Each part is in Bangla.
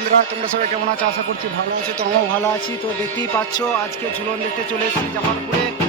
বন্ধুরা তোমরা সবাই কেমন আছো? আশা করছি ভালো আছো, তো আমিও ভালো আছি। তো দেখতেই পাচ্ছ, আজকে ঝুলন দেখতে চলে এসেছি জামালপুরে।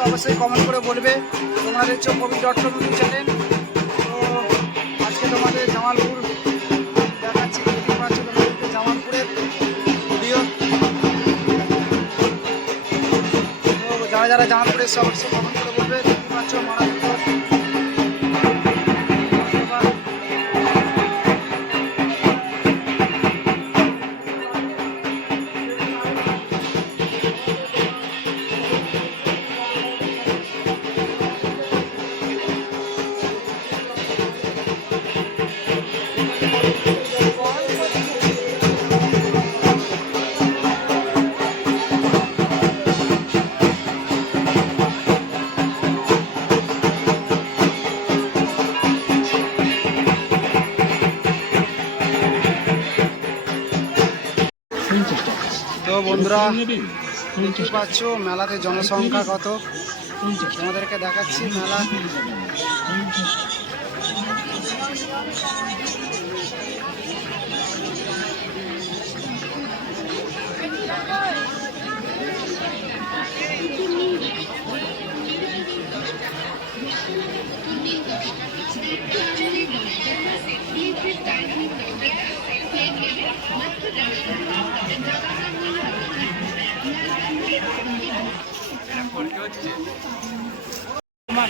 যারা অবশ্যই কমেন্ট করে বলবে। তোমাদের হচ্ছে কবি ডট কম ইউটিউব চ্যানেল তো আজকে তোমাদের জামালপুর দেখাচ্ছি জামালপুরের ভিডিও তো যারা যারা জামালপুরের সব অবশ্যই কমেন্ট করে বলবে পাচ্ছ মারাত্মক বন্ধুরা দেখতে পাচ্ছ মেলাতে জনসংখ্যা কত? তোমাদেরকে দেখাচ্ছি মেলা।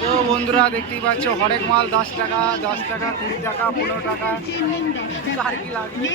তো বন্ধুরা, দেখতেই পাচ্ছ, হরেক মাল দশ টাকা দশ টাকা, কুড়ি টাকা, পনেরো টাকা। আর কি লাগবে?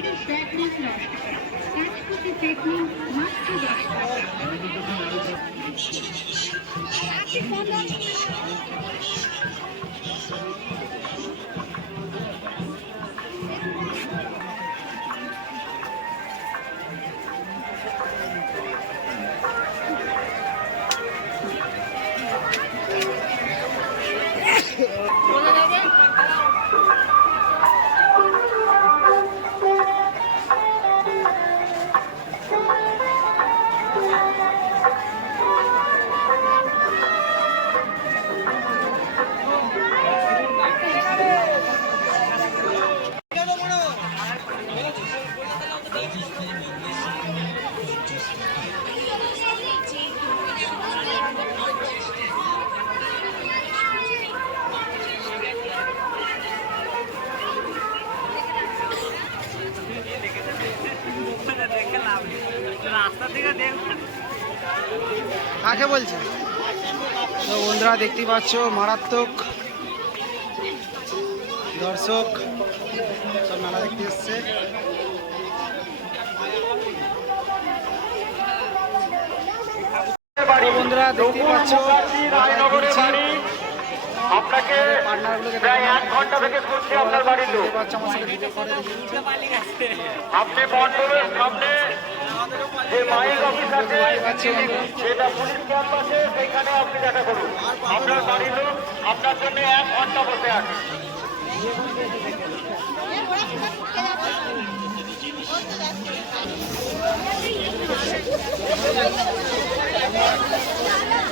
বলছে তো বন্ধুরা দেখতেই পাচ্ছ মারাত্মক দর্শক সব মেলা দেখতে এসছে। বন্ধুরা পাচ্ছ আপনাকে প্রায় এক ঘণ্টা থেকে খুঁজছি আপনার বাড়ির লোক দেখতে দেখতে আপনি মন্ডলের সামনে যে মাইক অফিস আছে, সেটা পুলিশ ক্যাম্প আছে সেখানে আপনি দেখা করুন। আপনার বাড়ির লোক, আপনার জন্য এক ঘণ্টা বসে আছে। তো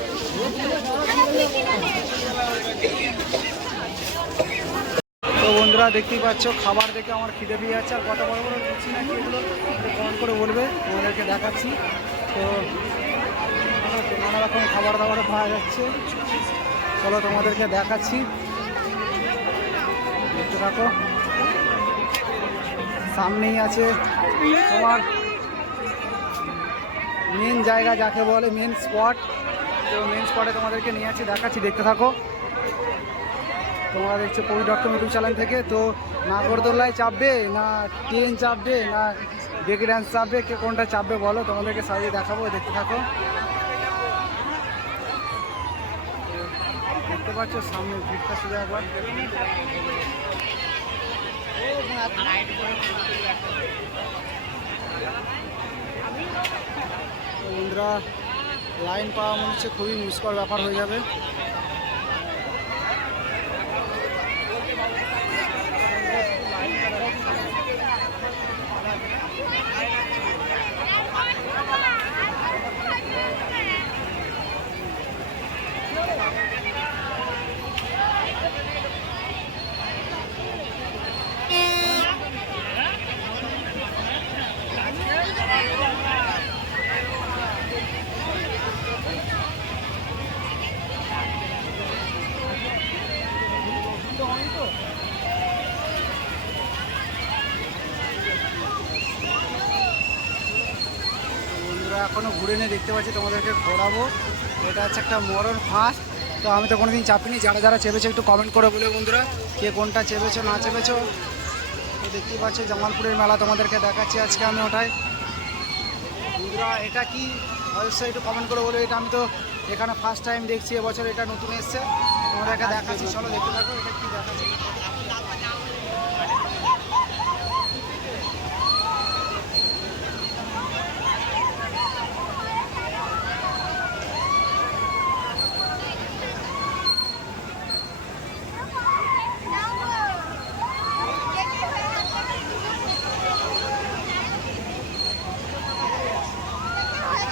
বন্ধুরা দেখতেই পাচ্ছ, খাবার দেখে আমার খিদে পেয়ে যাচ্ছে। আর কত বড় বড় লুচি নাকি এগুলো? কমেন্ট করে বলবে, তোমাদেরকে দেখাচ্ছি। তো নানা রকম খাবার দাবার পাওয়া যাচ্ছে। চলো তোমাদেরকে দেখাচ্ছি। দেখতে থাকো। সামনেই আছে তোমার মেন জায়গা, যাকে বলে মেন স্পট তো মেন স্পটে তোমাদেরকে নিয়ে আছি দেখাচ্ছি, দেখতে থাকো। তোমরা দেখছ কবি ডট কম ইউটিউব চ্যানেল থেকে, তো নাগরদোল্লায় চাপবে, না ট্রেন চাপবে, না ব্রেক ড্যান্স চাপবে, কে কোনটা চাপবে বলো, তোমাদেরকে সাজিয়ে দেখাবো, দেখতে থাকো। দেখতে পাচ্ছ সামনে ভিড়টা একবার। বন্ধুরা লাইন পাওয়া মনে হচ্ছে খুবই মুশকল ব্যাপার হয়ে যাবে। এখনও ঘুরে নিয়ে দেখতে পাচ্ছি তোমাদেরকে ঘোরাবো। এটা হচ্ছে একটা মরণ ফাঁস তো আমি তো কোনোদিন চাপিনি যারা যারা চেপেছে একটু কমেন্ট করে বলে বন্ধুরা কে কোনটা চেপেছো না চেপেছো। তো দেখতেই পাচ্ছি জামালপুরের মেলা তোমাদেরকে দেখাচ্ছি আজকে আমি ওটাই। বন্ধুরা এটা কি? অবশ্যই একটু কমেন্ট করে বলে এটা আমি তো এখানে ফার্স্ট টাইম দেখছি এবছর এটা নতুন এসছে। তোমাদেরকে দেখাচ্ছি চলো দেখতে থাকো এটা কি দেখাচ্ছি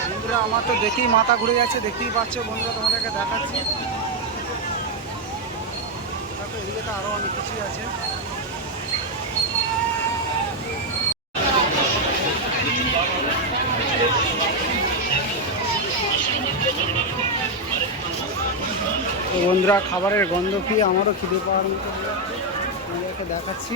বন্ধুরা আমার তো দেখেই মাথা ঘুরে যাচ্ছে, দেখতেই পাচ্ছ বন্ধুরা, তোমাদেরকে দেখাচ্ছি। দেখো এদিকে তো আরও অনেক কিছুই আছে। বন্ধুরা, খাবারের গন্ধ পেয়ে আমারও খিদে পাওয়ার মতো দেখাচ্ছি।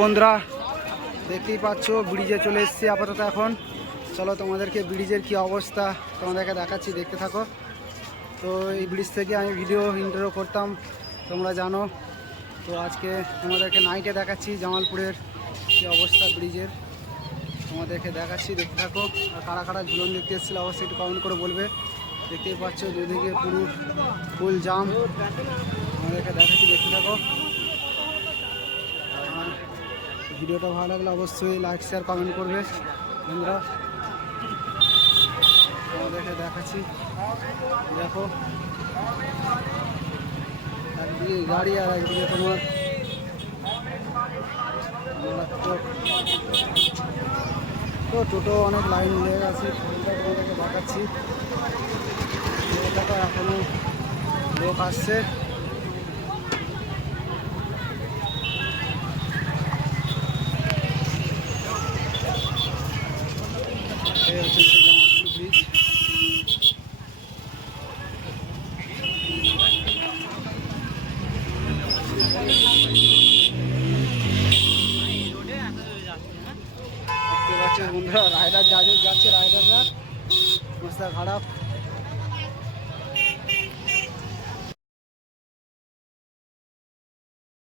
বন্ধুরা, দেখতেই পাচ্ছ, ব্রিজে চলে এসেছি আপাতত এখন। চলো তোমাদেরকে ব্রিজের কি অবস্থা তোমাদেরকে দেখাচ্ছি, দেখতে থাকো। তো এই ব্রিজ থেকে আমি ভিডিও ইন্টারভিউ করতাম, তোমরা জানো। তো আজকে তোমাদেরকে নাইটে দেখাচ্ছি, জামালপুরের কি অবস্থা ব্রিজের। তোমাদেরকে দেখাচ্ছি, দেখতে থাকো। আর কারা কারা ঝুলন দেখতে এসেছিল, অবশ্যই একটু কমেন্ট করে বলবে। দেখতেই পাচ্ছ, দুদিকে পুরো ফুল জাম তোমাদেরকে দেখাচ্ছি, দেখতে থাকো। ভিডিওটা ভালো লাগলে অবশ্যই লাইক শেয়ার কমেন্ট করবে। বন্ধুরা তোমাদেরকে দেখাচ্ছি। দেখো। একদিকে গাড়ি আর একদিকে তোমার তো- টোটো অনেক লাইন লেগে গেছে। তোমাদেরকে দেখাচ্ছি। দেখো এখনও লোক আসছে।